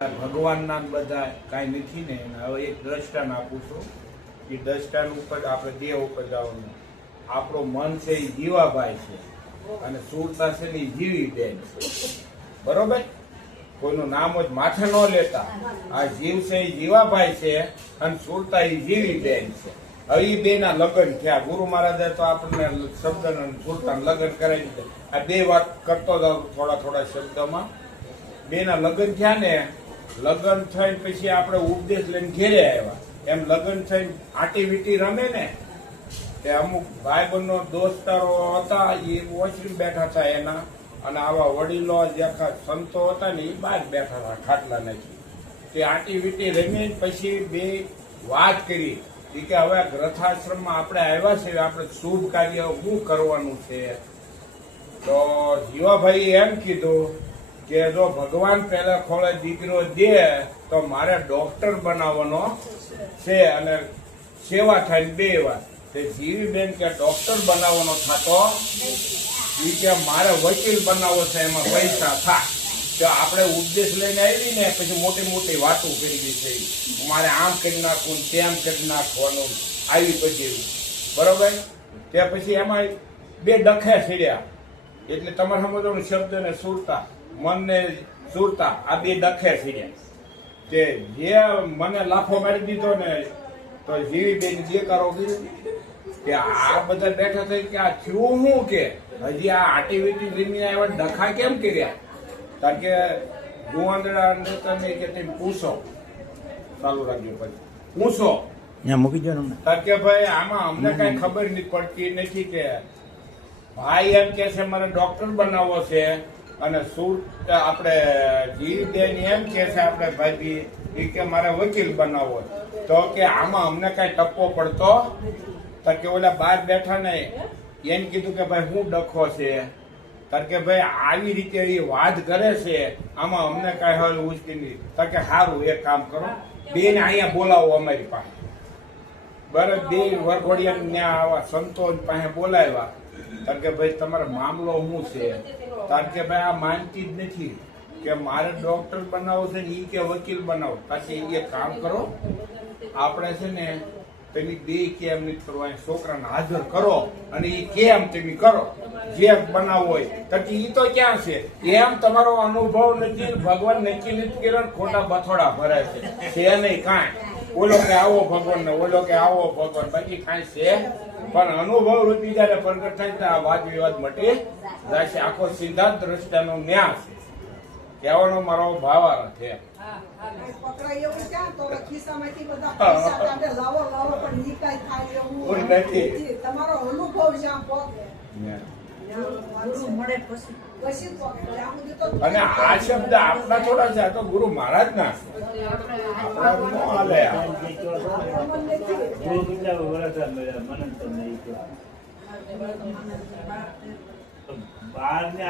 ભગવાનના બધા કાંઈ નથી ને. હવે એક દ્રષ્ટાન આપું છું. એ દ્રષ્ટાન ઉપર આપણે દેહ ઉપર જવાનું. આપણું મન છે એ જીવાભાઈ છે અને સુરતા છે ને એ જીવી બેન છે. બરોબર? કોઈનું નામ જ માથે ન લેતા. આ જીવ છે એ જીવાભાઈ છે અને સુરતા એ જીવી બેન છે. હવે એ બે ના લગ્ન થયા. ગુરુ મહારાજે તો આપણને શબ્દ સુરતા લગ્ન કરાવી દીધા. આ બે વાત કરતો જાવ થોડા શબ્દમાં. બે ના લગ્ન થયા ને. લગ્ન થઈને પછી આપણે ઉપદેશ લઈને ઘેરે આવ્યા. એમ લગ્ન થઈને આટી વીટી રમે ને તે અમુક ભાઈ બંધો દોસ્તારો હતા એ ઓછરી બેઠા હતા એના, અને આવા વડીલો જે સંતો હતા ને એ બહાર બેઠા હતા ખાટલા નથી. તે આટી વીટી રમીને પછી બે વાત કરી કે હવે ગ્રથાશ્રમમાં આપણે આવ્યા છે, આપણે શુભ કાર્ય શું કરવાનું છે. તો જીવાભાઈ એમ કીધું કે જો ભગવાન પહેલા ખોળે દીકરો દે તો મારે ડોક્ટર બનાવવાનો છે અને સેવા થાય બે વાર. તે જીવી બેન કે ડોક્ટર બનાવવાનો થતો એ કે મારે વકીલ બનાવવો છે, એમાં પૈસા થાય. તો આપણે ઉપદેશ લઈને આવી ને પછી મોટી મોટી વાતો કરી દી છે. મારે આમ કરી નાખવું, તેમ કરી નાખવાનું આવી પછી બરોબર. તે પછી એમાં બે ડખે ફેર્યા. એટલે તમારે સમજવાનું શબ્દ ને સુરતા, મન ને સુરતા, આ બે ડખે ફેર્યા. તે જે મને લાફો મારી દીધો ને તો જીવી બેન જે કરો કે આ બધા બેઠા થઈ કે આ થયું શું કે હજી આ આટી વીટી રીમી આવ્યા ડખા કેમ કર્યા. કારણ કે જુવાંદડા નેતાને કે તમે પૂછો, ચાલુ રાખજો પછી પૂછો મૂકી દો. કારણ કે ભાઈ આમાં અમને કઈ ખબર નહીં પડતી નથી. કે ભાઈ એમ કે છે મારે ડોક્ટર બનાવવો છે અને સુર આપણે જીવી બેન એમ કે છે આપણે ભાઈ એ કે મારે વકીલ બનાવવો. તો કે આમાં અમને કઈ ટપ્પો પડતો. તો કે ઓલા બહાર બેઠા ને એમ કીધું કે ભાઈ હું ડખો છે. કારણ કે ભાઈ આવી રીતે એ વાત કરે છે, આમાં અમને કઈ હવે ઉચકી નહીં. કારણ કે સારું એક કામ કરો, બેને અહીંયા બોલાવો અમારી પાસે. બરાબર, બે વરઘોડિયા ત્યાં આવા સંતો પાસે બોલાવ્યા. કારણ કે ભાઈ તમારો મામલો શું છે. કારણ કે ભાઈ આ માનતી જ નથી કે મારે ડોક્ટર બનાવવો છે ને એ કે વકીલ બનાવો. કારણ કે એ કામ કરો, આપણે છે ને તમે બે કેમ નથી કરવા, છોકરાને હાજર કરો અને એ કેમ તમે કરો જે બનાવવો હોય. કારણ એ તો ક્યાં છે એમ તમારો અનુભવ નથી. ભગવાન નક્કી નથી કર્યો, ખોટા બથોડા ભરાય છે નહીં કાંઈ. ઓલો કે આવો ભગવાન ને ઓલો કે આવો ભગવાન, બાકી કાંઈ છે પણ અનુભવ રૂપી જયારે પ્રગટ થાય તો આ વાદ વિવાદ મટી જાય છે. આખો સિદ્ધાંત દ્રષ્ટાનો ન્યાય છે. કહેવાનો મારો ભાવાર્થ છે. તમારો અનુભવ અને આ શબ્દ આપણા થોડા છે, તો ગુરુ મહારાજ ના બહાર ને